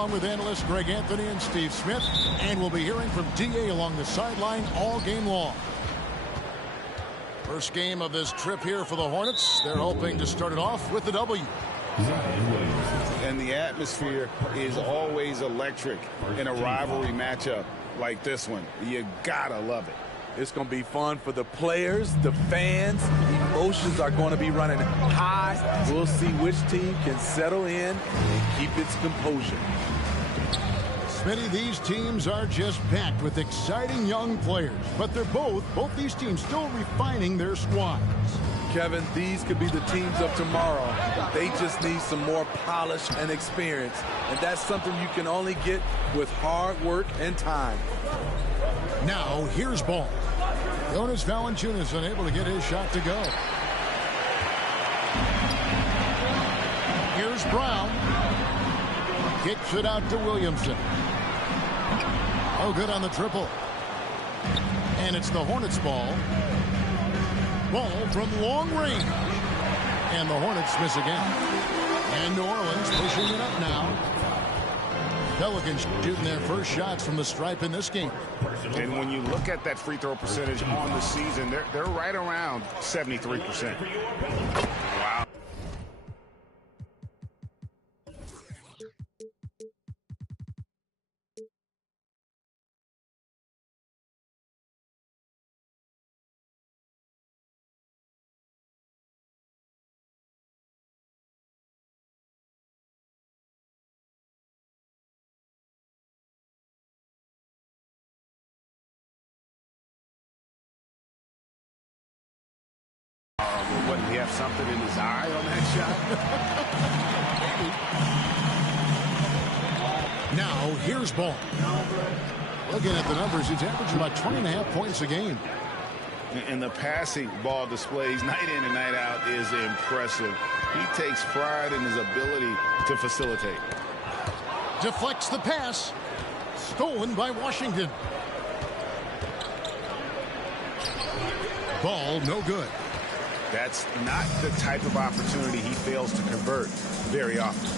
along with analysts Greg Anthony and Steve Smith. And we'll be hearing from D.A. along the sideline all game long. First game of this trip here for the Hornets. They're hoping to start it off with the W. And the atmosphere is always electric in a rivalry matchup like this one. You gotta love it. It's going to be fun for the players, the fans. Emotions are going to be running high. We'll see which team can settle in and keep its composure. Smitty, these teams are just packed with exciting young players, but they're both these teams still refining their squads. Kevin, these could be the teams of tomorrow. They just need some more polish and experience, and that's something you can only get with hard work and time. Now, here's ball. Jonas Valanciunas unable to get his shot to go. Here's Brown. Kicks it out to Williamson. Oh, good on the triple. And it's the Hornets ball. Ball from long range. And the Hornets miss again. And New Orleans pushing it up now. Pelicans shooting their first shots from the stripe in this game. And when you look at that free throw percentage on the season, they're right around 73%. Wow. Wouldn't he have something in his eye on that shot? Now, here's ball. Looking at the numbers, he's averaging about 20.5 points a game. And the passing ball displays night in and night out is impressive. He takes pride in his ability to facilitate. Deflects the pass. Stolen by Washington. Ball no good. That's not the type of opportunity he fails to convert very often.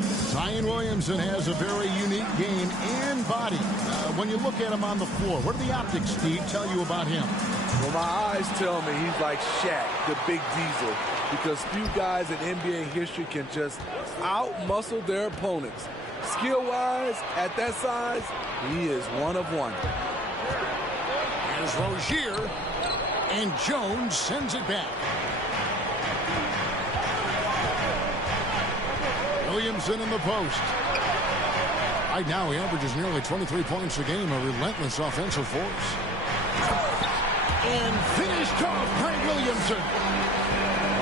Zion Williamson has a very unique game and body. When you look at him on the floor, what do the optics, Steve, tell you about him? Well, my eyes tell me he's like Shaq, the big diesel, because few guys in NBA history can just out-muscle their opponents. Skill-wise, at that size, he is one of one. Here's Rozier. And Jones sends it back. Williamson in the post. Right now he averages nearly 23 points a game, a relentless offensive force. And finished off by Williamson.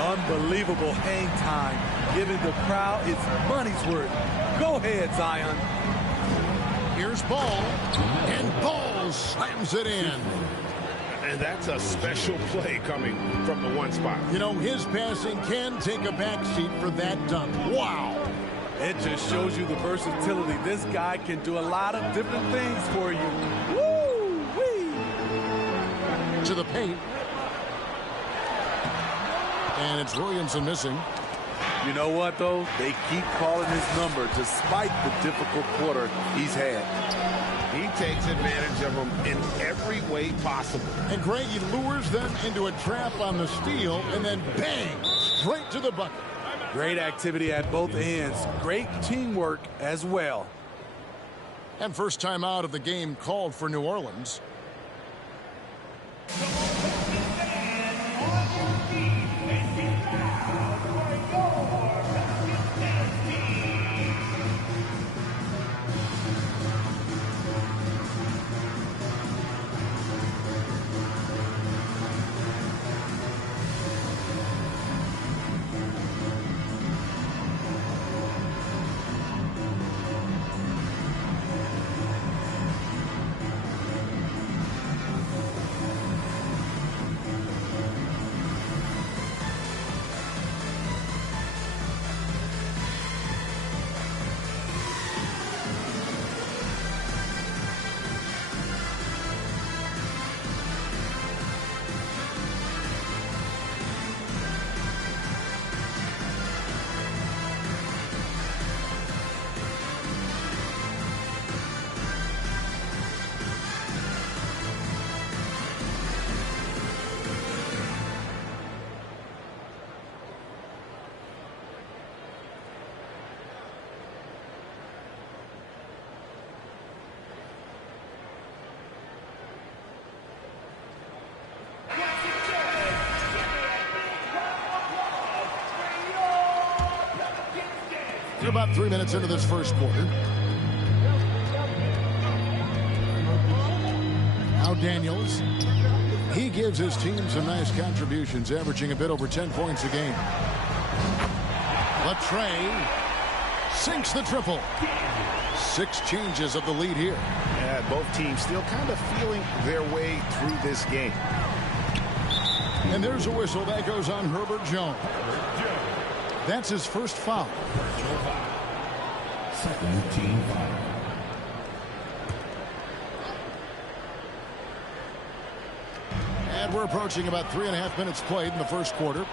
Unbelievable hang time, giving the crowd its money's worth. Go ahead, Zion. Here's Ball. And Ball slams it in. And that's a special play coming from the one spot. You know, his passing can take a backseat for that dunk. Wow. It just shows you the versatility. This guy can do a lot of different things for you. Woo-wee. To the paint. And it's Williamson missing. You know what, though? They keep calling his number despite the difficult quarter he's had. He takes advantage of them in every way possible. And Greg, he lures them into a trap on the steal, and then bang, straight to the bucket. Great activity at both ends. Great teamwork as well. And first time out of the game called for New Orleans. about 3 minutes into this first quarter. Now Daniels. He gives his team some nice contributions, averaging a bit over 10 points a game. Latrey sinks the triple. 6 changes of the lead here. Yeah, both teams still kind of feeling their way through this game. And there's a whistle that goes on Herbert Jones. That's his first foul. Second team foul. And we're approaching about 3.5 minutes played in the first quarter.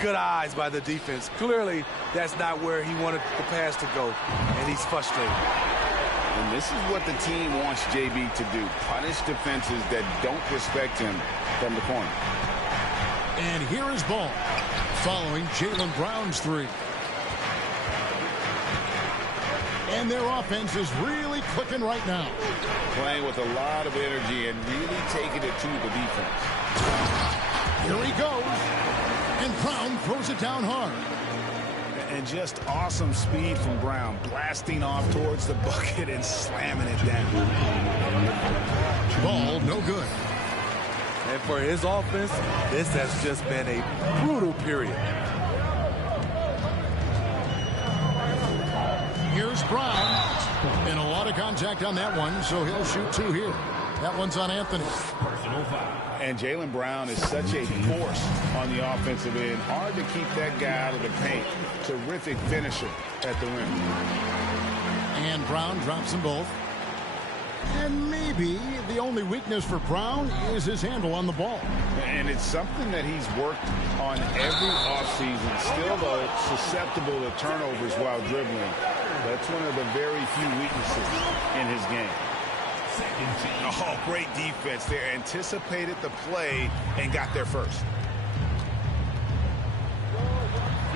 Good eyes by the defense. Clearly, that's not where he wanted the pass to go, and he's frustrated. And this is what the team wants JB to do. Punish defenses that don't respect him from the corner. And here is ball following Jaylen Brown's 3. And their offense is really clicking right now. Playing with a lot of energy and really taking it to the defense. Here he goes. And Brown throws it down hard. And just awesome speed from Brown, blasting off towards the bucket and slamming it down. Ball no good. And for his offense, this has just been a brutal period. Here's Brown. And a lot of contact on that one, so he'll shoot 2 here. That one's on Anthony. And Jaylen Brown is such a force on the offensive end. Hard to keep that guy out of the paint. Terrific finisher at the rim. And Brown drops them both. And maybe the only weakness for Brown is his handle on the ball. And it's something that he's worked on every offseason. Still, though, susceptible to turnovers while dribbling. That's one of the very few weaknesses in his game. Oh, great defense there. Anticipated the play and got there first.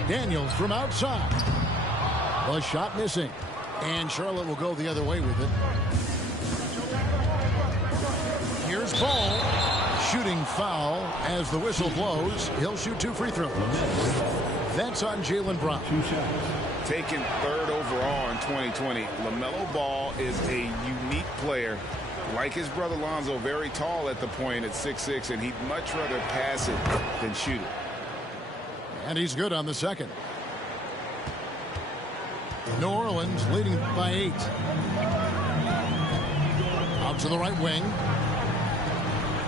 Daniels from outside. A shot missing. And Charlotte will go the other way with it. Here's Ball. Shooting foul as the whistle blows. He'll shoot 2 free throws. That's on Jaylen Brown. Taken 3rd overall in 2020, LaMelo Ball is a unique player. Like his brother Lonzo, very tall at the point at 6'6", and he'd much rather pass it than shoot it. And he's good on the second. New Orleans leading by 8. Out to the right wing.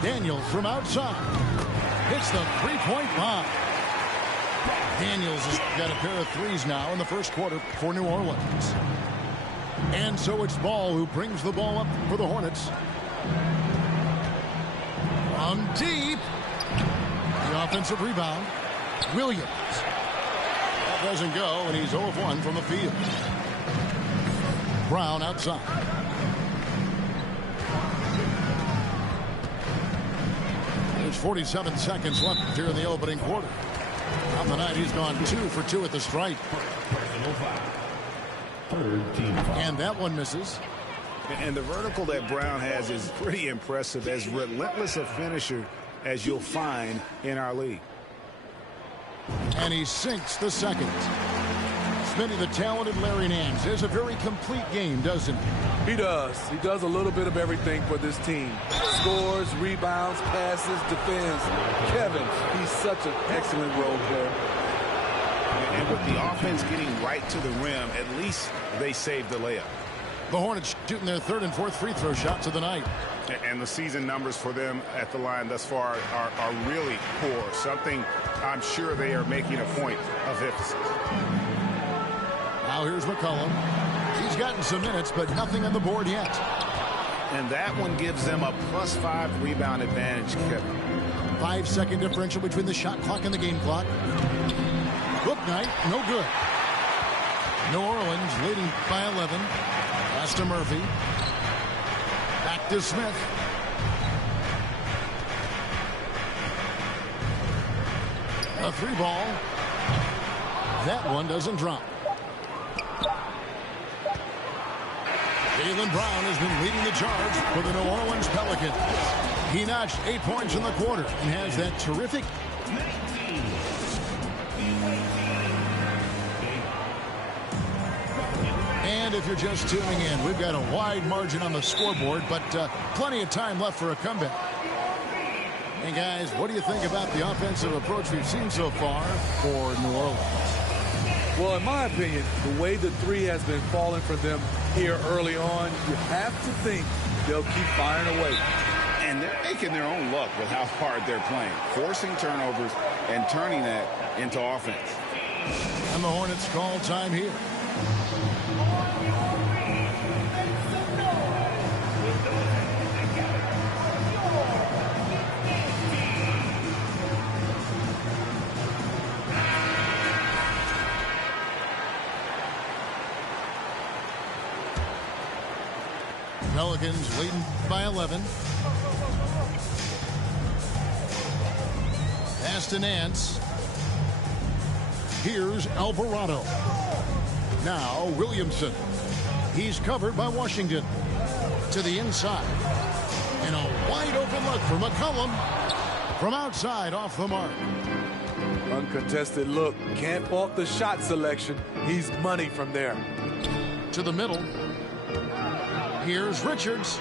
Daniels from outside. Hits the 3-point bomb. Daniels has got a pair of 3s now in the first quarter for New Orleans. And so it's Ball who brings the ball up for the Hornets. From deep. The offensive rebound. Williams. That doesn't go, and he's 0 of 1 from the field. Brown outside. There's 47 seconds left here in the opening quarter. On the night, he's gone 2 for 2 at the stripe. And that one misses. And the vertical that Brown has is pretty impressive, as relentless a finisher as you'll find in our league. And he sinks the second. Smitty, the talented Larry Nance, has a very complete game, doesn't he? He does. He does a little bit of everything for this team. Scores, rebounds, passes, defends. Kevin, he's such an excellent role player. And with the offense getting right to the rim, at least they saved the layup. The Hornets shooting their 3rd and 4th free throw shots of the night. And the season numbers for them at the line thus far are really poor. Something I'm sure they are making a point of emphasis. Now here's McCollum. He's gotten some minutes, but nothing on the board yet. And that one gives them a +5 rebound advantage, Kevin. 5-second differential between the shot clock and the game clock. Book night, no good. New Orleans leading by 11. Pass to Murphy. Back to Smith. A 3 ball. That one doesn't drop. Jaylen Brown has been leading the charge for the New Orleans Pelicans. He notched 8 points in the quarter and has that terrific And if you're just tuning in, we've got a wide margin on the scoreboard, but plenty of time left for a comeback. And guys, what do you think about the offensive approach we've seen so far for New Orleans? Well, in my opinion, the way the three has been falling for them here early on, you have to think they'll keep firing away. And they're making their own luck with how hard they're playing, forcing turnovers and turning that into offense. And the Hornets call time here. Pelicans leading by 11. Pass to Nance. Here's Alvarado. Now Williamson. He's covered by Washington. To the inside. And a wide open look for McCollum. From outside off the mark. Uncontested look. Can't fault the shot selection. He's money from there. To the middle. Here's Richards.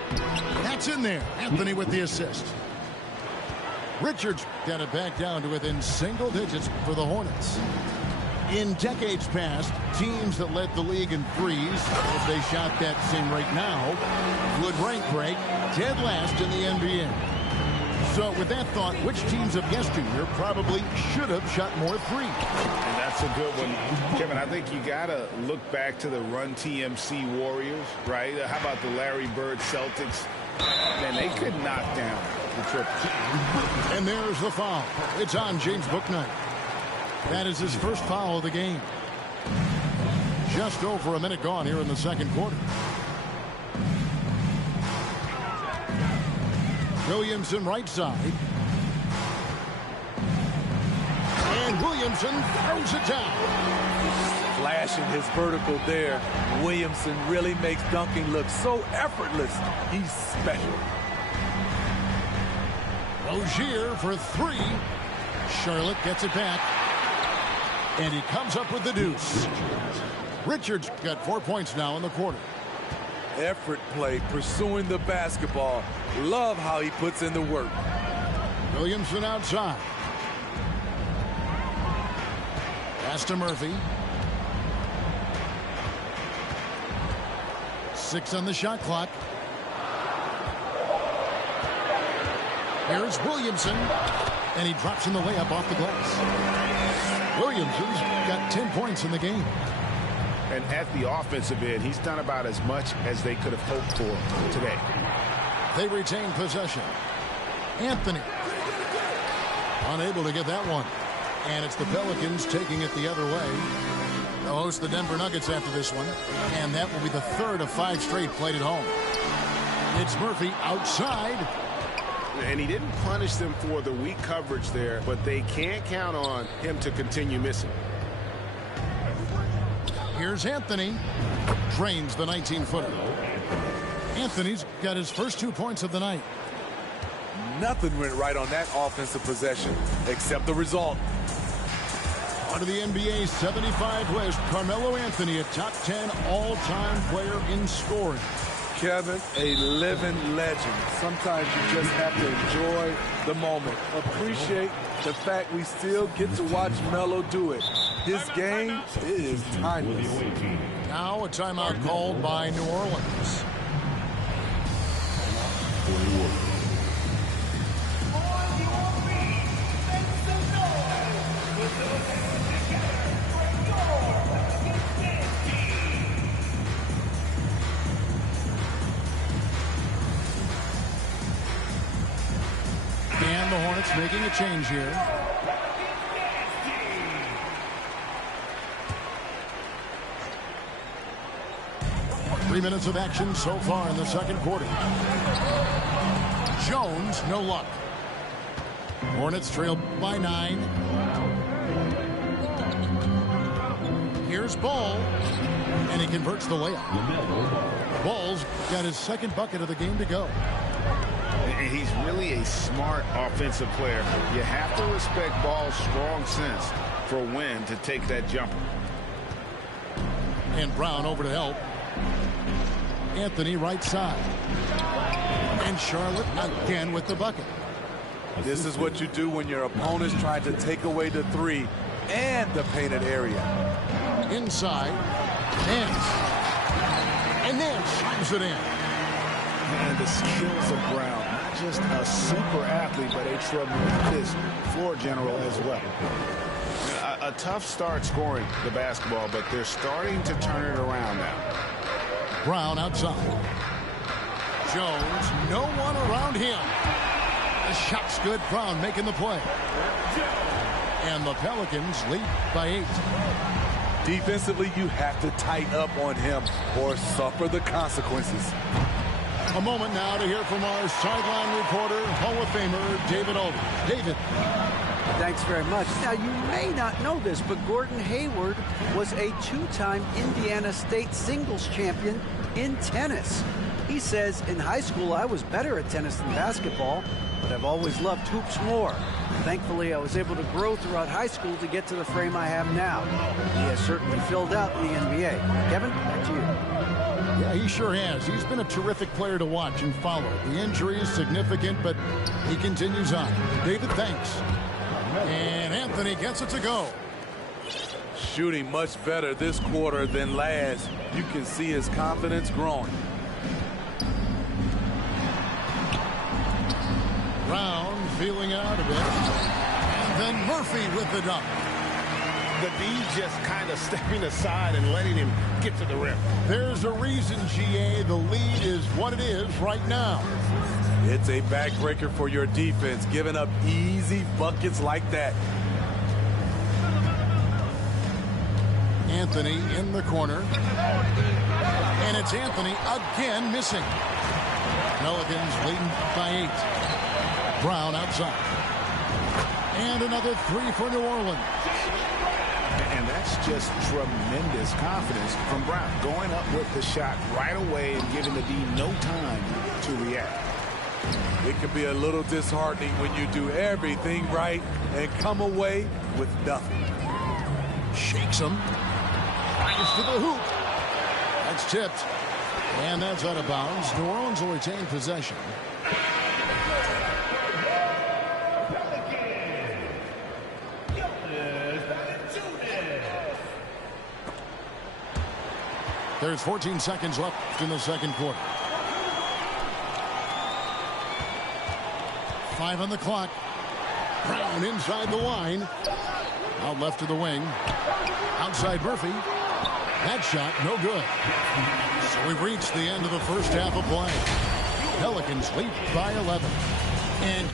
That's in there. Anthony with the assist. Richards got it back down to within single digits for the Hornets. In decades past, teams that led the league in threes, if they shot that same rate now, would rank break dead last in the NBA. So with that thought, which teams of yesteryear probably should have shot more threes? And that's a good one. Kevin, I think you got to look back to the Run TMC Warriors, right? How about the Larry Bird Celtics? Man, they could knock down the triple. And there's the foul. It's on James Bouknight. That is his first foul of the game. Just over a minute gone here in the second quarter. Williamson right side. And Williamson throws it down. Flashing his vertical there. Williamson really makes dunking look so effortless. He's special. Rozier for three. Charlotte gets it back. And he comes up with the deuce. Richards got 4 points now in the quarter. Effort play, pursuing the basketball. Love how he puts in the work. Williamson outside. Pass to Murphy. 6 on the shot clock. Here's Williamson. And he drops in the layup off the glass. Williamson's got 10 points in the game. And at the offensive end, he's done about as much as they could have hoped for today. They retain possession. Anthony. Unable to get that one. And it's the Pelicans taking it the other way. They'll host the Denver Nuggets after this one. And that will be the third of 5 straight played at home. It's Murphy outside. And he didn't punish them for the weak coverage there, but they can't count on him to continue missing. Here's Anthony. Drains the 19-footer. Anthony's got his first 2 points of the night. Nothing went right on that offensive possession except the result. On to the NBA 75 West, Carmelo Anthony, a top 10 all-time player in scoring. Kevin, a living legend. Sometimes you just have to enjoy the moment. Appreciate the fact we still get to watch Melo do it. His game is timeless. Now a timeout called by New Orleans. And the Hornets making a change here. Three minutes of action so far in the second quarter. Jones, no luck. Hornets trail by 9. Here's Ball, and he converts the layup. Ball's got his second bucket of the game to go. And he's really a smart offensive player. You have to respect Ball's strong sense for when to take that jumper. And Brown over to help. Anthony right side. And Charlotte again with the bucket. This is what you do when your opponent's trying to take away the three and the painted area. Inside. Nance. And Nance shoots it in. And the skills of Brown. Not just a super athlete, but a tremendous floor general as well. A tough start scoring the basketball, but they're starting to turn it around now. Brown outside. Jones, no one around him. The shot's good. Brown making the play. And the Pelicans lead by 8. Defensively, you have to tighten up on him or suffer the consequences. A moment now to hear from our sideline reporter, Hall of Famer David Aldridge. David. Thanks very much. Now, you may not know this, but Gordon Hayward was a 2-time Indiana State singles champion in tennis. He says, in high school, I was better at tennis than basketball, but I've always loved hoops more. Thankfully, I was able to grow throughout high school to get to the frame I have now. He has certainly filled out in the NBA. Kevin, back to you. Yeah, he sure has. He's been a terrific player to watch and follow. The injury is significant, but he continues on. David, thanks. And Anthony gets it to go. Shooting much better this quarter than last. You can see his confidence growing. Brown feeling out a bit. And then Murphy with the dunk. The D just kind of stepping aside and letting him get to the rim. There's a reason, GA, the lead is what it is right now. It's a backbreaker for your defense, giving up easy buckets like that. Anthony in the corner. And it's Anthony again missing. Pelicans leading by 8. Brown outside. And another 3 for New Orleans. And that's just tremendous confidence from Brown. Going up with the shot right away and giving the D no time to react. It can be a little disheartening when you do everything right and come away with nothing. Shakes him. Drives to the hoop. That's tipped. And that's out of bounds. New Orleans will retain possession. There's 14 seconds left in the second quarter. 5 on the clock. Brown inside the line. Out left of the wing. Outside Murphy. That shot, no good. So we've reached the end of the first half of play. Pelicans lead by 11. And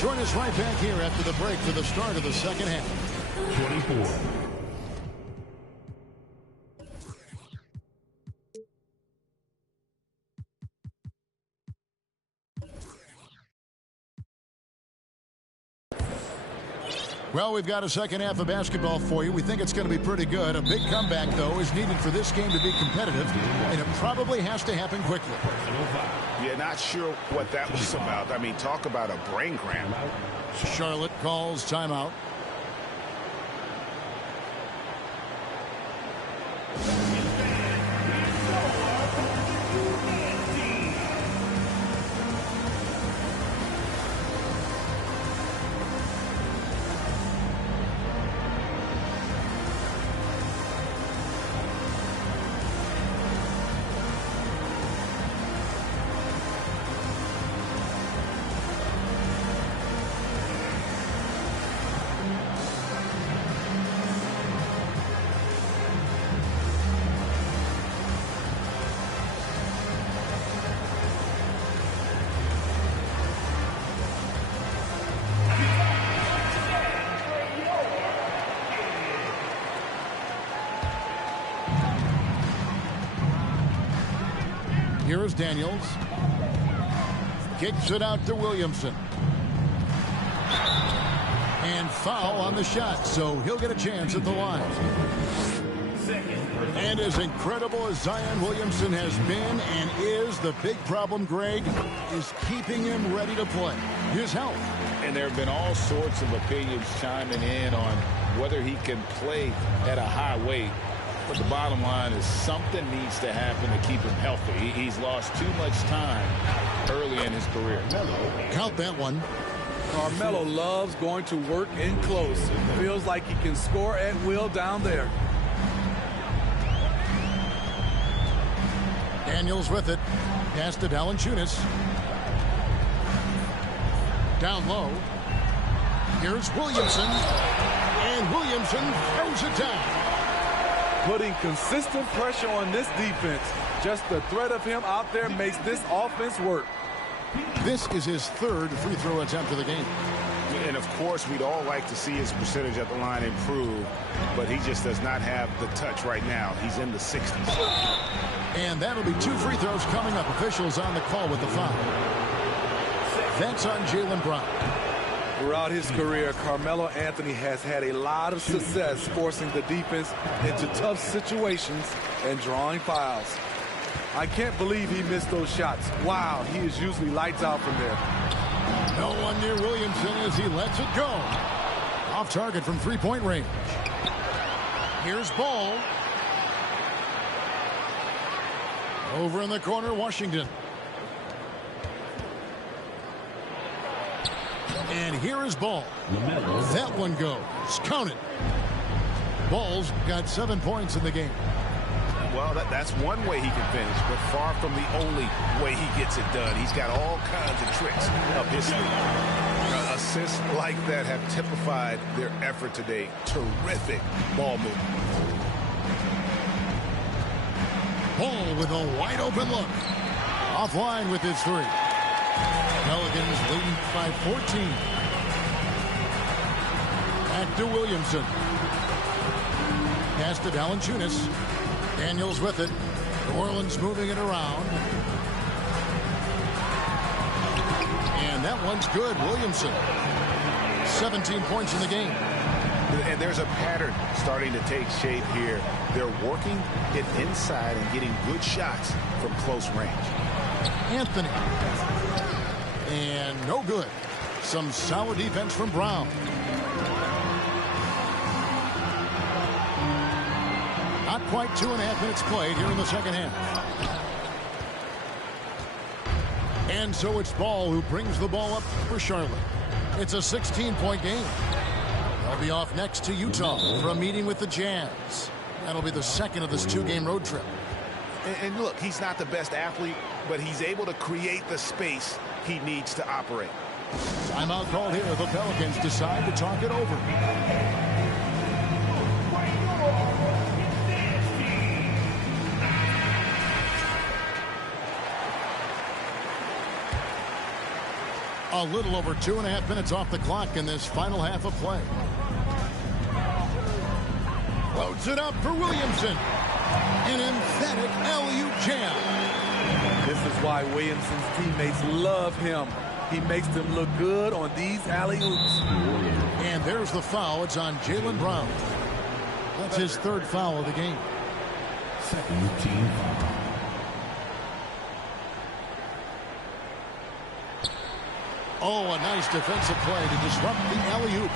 join us right back here after the break for the start of the second half. 24. Well, we've got a second half of basketball for you. We think it's going to be pretty good. A big comeback, though, is needed for this game to be competitive, and it probably has to happen quickly. Yeah, not sure what that was about. I mean, talk about a brain cramp. Charlotte calls timeout. Here is Daniels. Kicks it out to Williamson. And foul on the shot, so he'll get a chance at the line. And as incredible as Zion Williamson has been and is, the big problem, Greg, is keeping him ready to play. His health. And there have been all sorts of opinions chiming in on whether he can play at a high weight. But the bottom line is something needs to happen to keep him healthy. He's lost too much time early in his career. Count that one. Carmelo loves going to work in close. Feels like he can score at will down there. Daniels with it. Pass to Valanciunas. Down low. Here's Williamson. And Williamson throws it down. Putting consistent pressure on this defense. Just the threat of him out there makes this offense work. This is his third free throw attempt of the game. And, of course, we'd all like to see his percentage at the line improve, but he just does not have the touch right now. He's in the 60s. And that'll be 2 free throws coming up. Officials on the call with the foul. That's on Jaylen Brown. Throughout his career, Carmelo Anthony has had a lot of success forcing the defense into tough situations and drawing fouls. I can't believe he missed those shots. Wow, he is usually lights out from there. No one near Williamson as he lets it go. Off target from three-point range. Here's Ball. Over in the corner, Washington. And here is Ball. That one goes. Count it. Ball's got 7 points in the game. Well, that's one way he can finish, but far from the only way he gets it done. He's got all kinds of tricks up his sleeve. Assists like that have typified their effort today. Terrific ball movement. Ball with a wide open look. Offline with his 3. Pelicans leading by 14. Back to Williamson. Pass to Valanciunas. Daniels with it. New Orleans moving it around. And that one's good. Williamson. 17 points in the game. And there's a pattern starting to take shape here. They're working it inside and getting good shots from close range. Anthony. And no good. Some solid defense from Brown. Not quite 2.5 minutes played here in the second half. And so it's Ball who brings the ball up for Charlotte. It's a 16-point game. They'll be off next to Utah for a meeting with the Jazz. That'll be the second of this 2-game road trip. And look, he's not the best athlete, but he's able to create the space he needs to operate. Timeout called here. The Pelicans decide to talk it over. A little over 2.5 minutes off the clock in this final half of play. Floats it up for Williamson. An emphatic alley-oop jam. This is why Williamson's teammates love him. He makes them look good on these alley-oops. And there's the foul. It's on Jaylen Brown. That's his 3rd foul of the game. Second team foul. Oh, a nice defensive play to disrupt the alley-oop.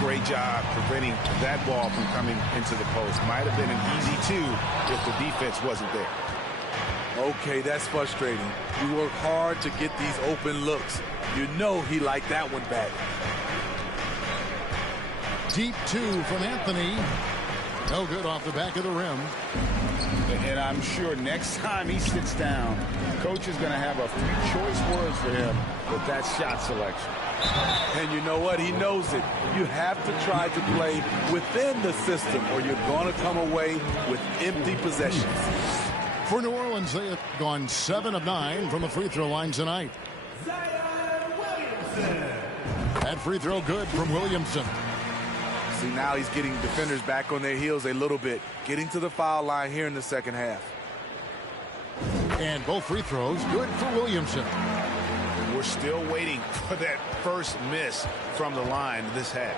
Great job preventing that ball from coming into the post. Might have been an easy 2 if the defense wasn't there. Okay, that's frustrating. You work hard to get these open looks. You know he liked that one back. Deep 2 from Anthony. No good off the back of the rim. And I'm sure next time he sits down, coach is going to have a few choice words for him with that shot selection. And you know what? He knows it. You have to try to play within the system or you're going to come away with empty possessions. For New Orleans, they have gone 7 of 9 from the free throw line tonight. That free throw good from Williamson. See, now he's getting defenders back on their heels a little bit. Getting to the foul line here in the second half. And both free throws good for Williamson. We're still waiting for that first miss from the line this half.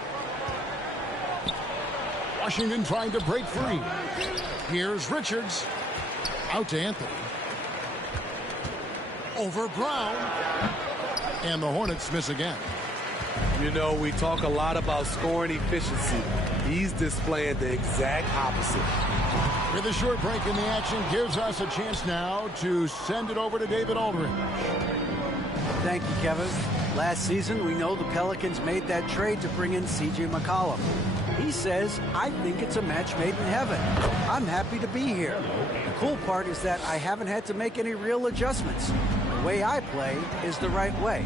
Washington trying to break free. Here's Richards. Out to Anthony. Over Brown. And the Hornets miss again. You know, we talk a lot about scoring efficiency. He's displaying the exact opposite. With a short break in the action, gives us a chance now to send it over to David Aldridge. Thank you, Kevin. Last season, we know the Pelicans made that trade to bring in C.J. McCollum. He says, I think it's a match made in heaven. I'm happy to be here. The cool part is that I haven't had to make any real adjustments. The way I play is the right way.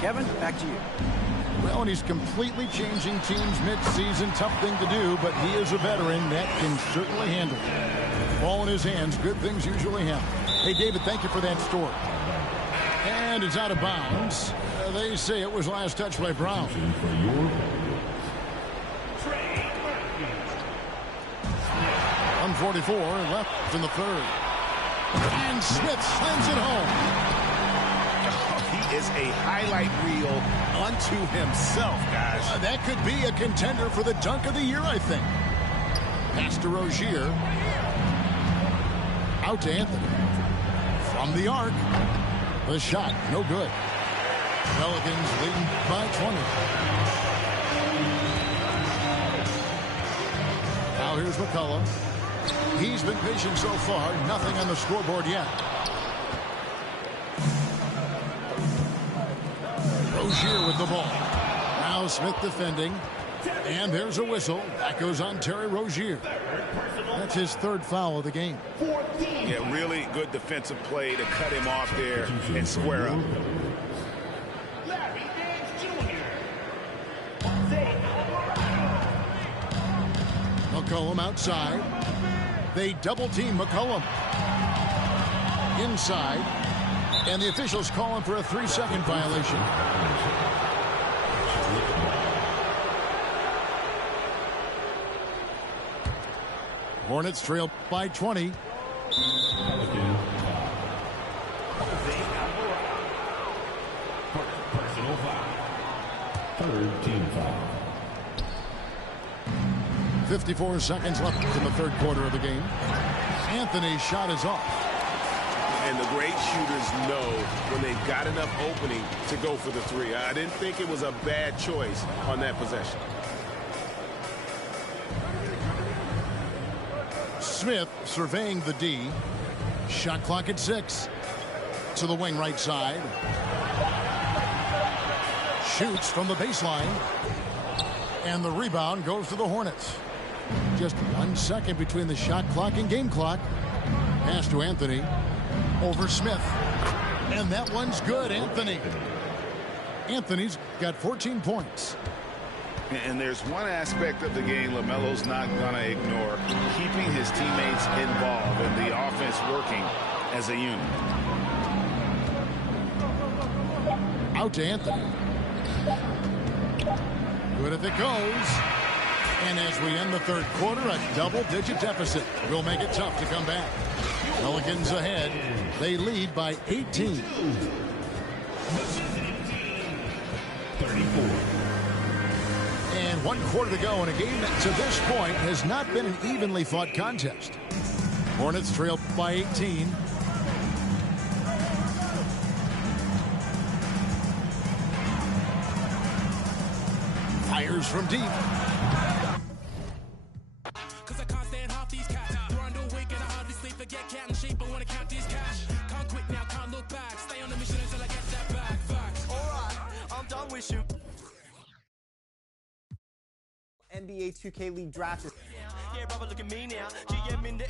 Kevin, back to you. Well, and he's completely changing teams mid-season. Tough thing to do, but he is a veteran that can certainly handle it. Ball in his hands, good things usually happen. Hey, David, thank you for that story. And it's out of bounds. They say it was last touched by Brown. 1:44 left in the third. And Smith slams it home. He is a highlight reel unto himself, guys. That could be a contender for the dunk of the year, I think. Pass to Rozier. Out to Anthony. From the arc. The shot, no good. Pelicans leading by 20. Now here's McCollum. He's been patient so far. Nothing on the scoreboard yet. Rozier with the ball. Now Smith defending. And there's a whistle. That goes on Terry Rozier. That's his third foul of the game. Yeah, really good defensive play to cut him off there and square up. McCollum outside. They double team McCollum. Inside. And the officials calling for a 3-second violation. Hornets trail by 20. Personal foul. Third team foul. 54 seconds left in the third quarter of the game. Anthony's shot is off. And the great shooters know when they've got enough opening to go for the three. I didn't think it was a bad choice on that possession. Smith surveying the D. Shot clock at 6. To the wing right side. Shoots from the baseline. And the rebound goes to the Hornets. Just 1 second between the shot clock and game clock. Pass to Anthony. Over Smith. And that one's good, Anthony. Anthony's got 14 points. And there's one aspect of the game LaMelo's not going to ignore. Keeping his teammates involved and the offense working as a unit. Out to Anthony. Good if it goes. And as we end the third quarter, a double-digit deficit will make it tough to come back. Pelicans ahead. They lead by 18. 34. And 1 quarter to go in a game that to this point has not been an evenly fought contest. Hornets trail by 18. Fires from deep. NBA 2K League draft is... Yeah, brother, look at me now. GM in the